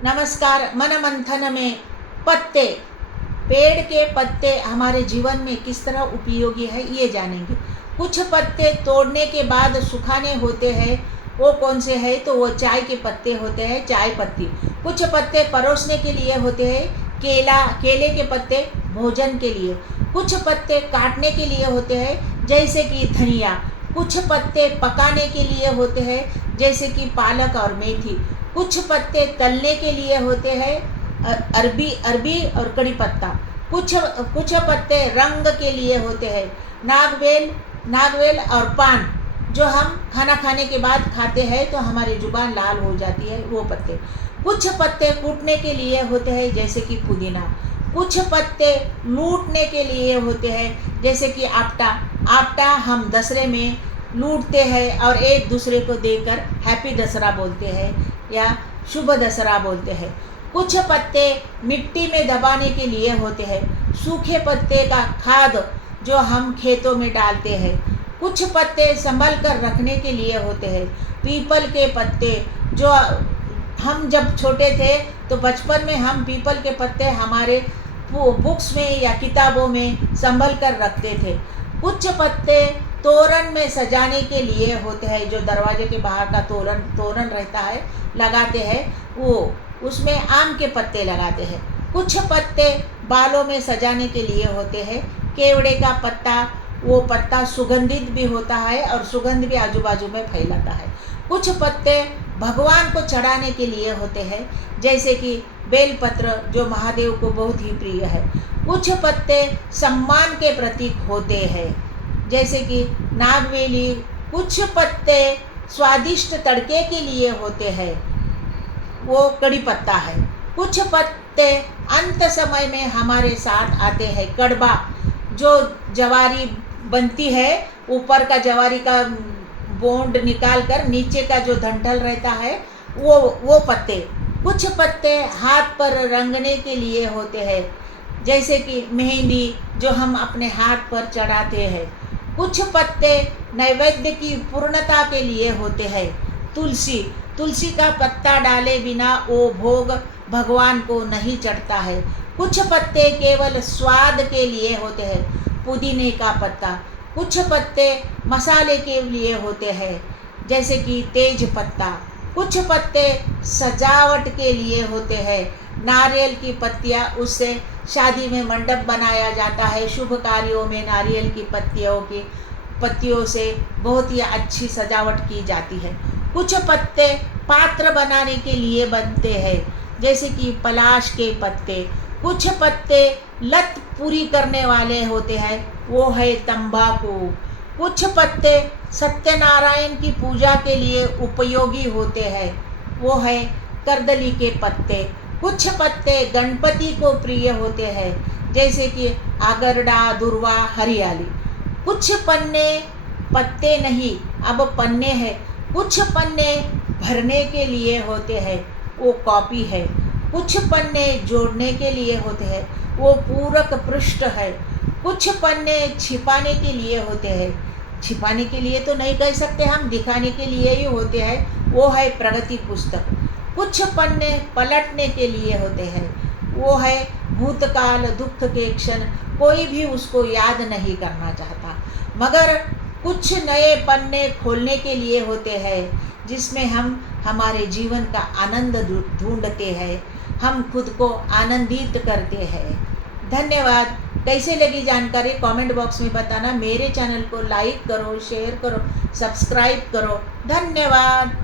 नमस्कार। मन मंथन में पत्ते, पेड़ के पत्ते हमारे जीवन में किस तरह उपयोगी है ये जानेंगे। कुछ पत्ते तोड़ने के बाद सुखाने होते हैं, वो कौन से हैं? तो वो चाय के पत्ते होते हैं, चाय पत्ती। कुछ पत्ते परोसने के लिए होते हैं, केले के पत्ते भोजन के लिए। कुछ पत्ते काटने के लिए होते हैं, जैसे कि धनिया। कुछ पत्ते पकाने के लिए होते हैं, जैसे कि पालक और मेथी। कुछ पत्ते तलने के लिए होते हैं, अरबी और कड़ी पत्ता। कुछ कुछ पत्ते रंग के लिए होते हैं, नागवेल और पान, जो हम खाना खाने के बाद खाते हैं तो हमारी जुबान लाल हो जाती है, वो पत्ते। कुछ पत्ते कूटने के लिए होते हैं, जैसे कि पुदीना। कुछ पत्ते लूटने के लिए होते हैं, जैसे कि आपटा हम दसरे में लूटते हैं और एक दूसरे को देकर हैप्पी दसरा बोलते हैं या शुभ दसरा बोलते हैं। कुछ पत्ते मिट्टी में दबाने के लिए होते हैं, सूखे पत्ते का खाद जो हम खेतों में डालते हैं। कुछ पत्ते संभल कर रखने के लिए होते हैं, पीपल के पत्ते। जो हम जब छोटे थे तो बचपन में हम पीपल के पत्ते हमारे बुक्स में या किताबों में संभल कर रखते थे। कुछ पत्ते तोरण में सजाने के लिए होते हैं, जो दरवाजे के बाहर का तोरण रहता है, लगाते हैं, वो उसमें आम के पत्ते लगाते हैं। कुछ पत्ते बालों में सजाने के लिए होते हैं, केवड़े का पत्ता। वो पत्ता सुगंधित भी होता है और सुगंध भी आजू बाजू में फैलाता है। कुछ पत्ते भगवान को चढ़ाने के लिए होते हैं, जैसे कि बेलपत्र, जो महादेव को बहुत ही प्रिय है। कुछ पत्ते सम्मान के प्रतीक होते हैं, जैसे कि नागवेली। कुछ पत्ते स्वादिष्ट तड़के के लिए होते हैं, वो कड़ी पत्ता है। कुछ पत्ते अंत समय में हमारे साथ आते हैं, कड़बा, जो जवारी बनती है, ऊपर का जवारी का बोंड निकाल कर नीचे का जो डंठल रहता है, वो पत्ते। कुछ पत्ते हाथ पर रंगने के लिए होते हैं, जैसे कि मेहंदी, जो हम अपने हाथ पर चढ़ाते हैं। कुछ पत्ते नैवेद्य की पूर्णता के लिए होते हैं, तुलसी का पत्ता डाले बिना वो भोग भगवान को नहीं चढ़ता है। कुछ पत्ते केवल स्वाद के लिए होते हैं, पुदीने का पत्ता। कुछ पत्ते मसाले के लिए होते हैं, जैसे कि तेज पत्ता। कुछ पत्ते सजावट के लिए होते हैं, नारियल की पत्तियाँ, उससे शादी में मंडप बनाया जाता है। शुभ कार्यों में नारियल की पत्तियों से बहुत ही अच्छी सजावट की जाती है। कुछ पत्ते पात्र बनाने के लिए बनते हैं, जैसे कि पलाश के पत्ते। कुछ पत्ते लत पूरी करने वाले होते हैं, वो है तंबाकू। कुछ पत्ते सत्यनारायण की पूजा के लिए उपयोगी होते हैं, वो है करदली के पत्ते। कुछ पत्ते गणपति को प्रिय होते हैं, जैसे कि आगरडा, दुर्वा, हरियाली। कुछ पन्ने पत्ते नहीं, अब पन्ने हैं। कुछ पन्ने भरने के लिए होते हैं, वो कॉपी है। कुछ पन्ने जोड़ने के लिए होते हैं, वो पूरक पृष्ठ है। कुछ पन्ने छिपाने के लिए होते हैं, छिपाने के लिए तो नहीं कह सकते हम, दिखाने के लिए ही होते हैं, वो है प्रगति पुस्तक। कुछ पन्ने पलटने के लिए होते हैं, वो है भूतकाल, दुख के क्षण, कोई भी उसको याद नहीं करना चाहता। मगर कुछ नए पन्ने खोलने के लिए होते हैं, जिसमें हम हमारे जीवन का आनंद ढूंढते हैं, हम खुद को आनंदित करते हैं। धन्यवाद। कैसे लगी जानकारी कमेंट बॉक्स में बताना। मेरे चैनल को लाइक करो, शेयर करो, सब्सक्राइब करो। धन्यवाद।